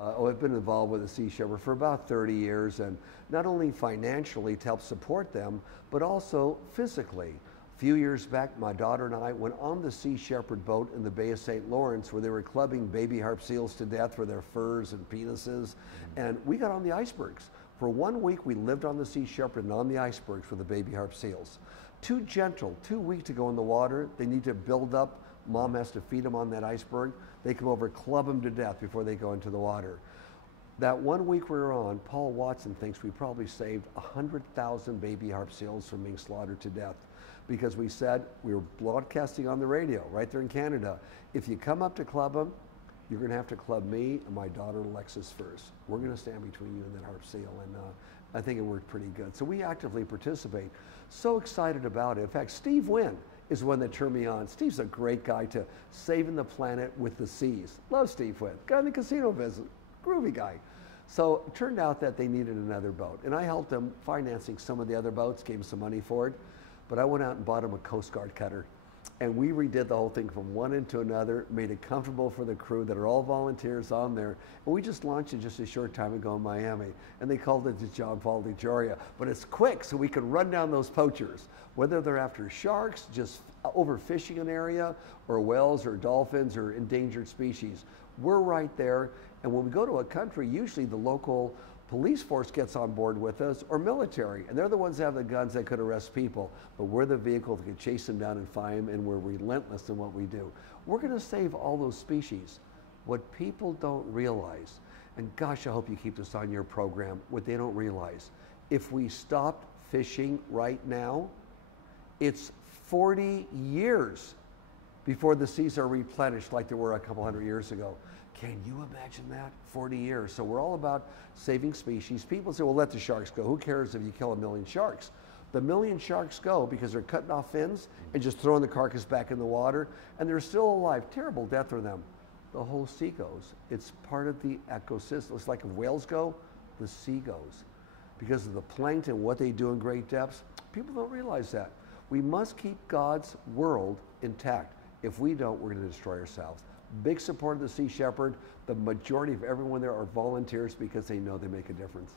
I've been involved with the Sea Shepherd for about 30 years, and not only financially to help support them, but also physically. A few years back, my daughter and I went on the Sea Shepherd boat in the Bay of St. Lawrence where they were clubbing baby harp seals to death for their furs and penises, and we got on the icebergs. For 1 week, we lived on the Sea Shepherd and on the icebergs with the baby harp seals. Too gentle, too weak to go in the water. They need to build up. Mom has to feed them on that iceberg. They come over, club them to death before they go into the water. That 1 week we were on, Paul Watson thinks we probably saved 100,000 baby harp seals from being slaughtered to death, because we said, we were broadcasting on the radio right there in Canada, if you come up to club them, you're going to have to club me and my daughter Alexis first. We're going to stand between you and that harp seal, and I think it worked pretty good. So we actively participate. So excited about it. In fact, Steve Wynn is one that turned me on. Steve's a great guy to saving the planet with the seas. Love Steve Wynn, guy in the casino business, groovy guy. So it turned out that they needed another boat, and I helped them financing some of the other boats, gave them some money for it, but I went out and bought them a Coast Guard cutter. And we redid the whole thing from one end to another, made it comfortable for the crew that are all volunteers on there. And we just launched it just a short time ago in Miami. And they called it the Paul DeJoria. But it's quick, so we can run down those poachers. Whether they're after sharks, just overfishing an area, or whales or dolphins or endangered species. We're right there. And when we go to a country, usually the local police force gets on board with us, or military, and they're the ones that have the guns that could arrest people, but we're the vehicle that can chase them down and find them, and we're relentless in what we do. We're going to save all those species. What people don't realize, and gosh, I hope you keep this on your program, what they don't realize, if we stopped fishing right now, it's 40 years before the seas are replenished like they were a couple hundred years ago. Can you imagine that? 40 years. So we're all about saving species. People say, well, let the sharks go. Who cares if you kill 1 million sharks? The million sharks go because they're cutting off fins and just throwing the carcass back in the water, and they're still alive. Terrible death for them. The whole sea goes. It's part of the ecosystem. It's like if whales go, the sea goes. Because of the plankton, what they do in great depths, people don't realize that. We must keep God's world intact. If we don't, we're going to destroy ourselves. Big support of the Sea Shepherd. The majority of everyone there are volunteers because they know they make a difference.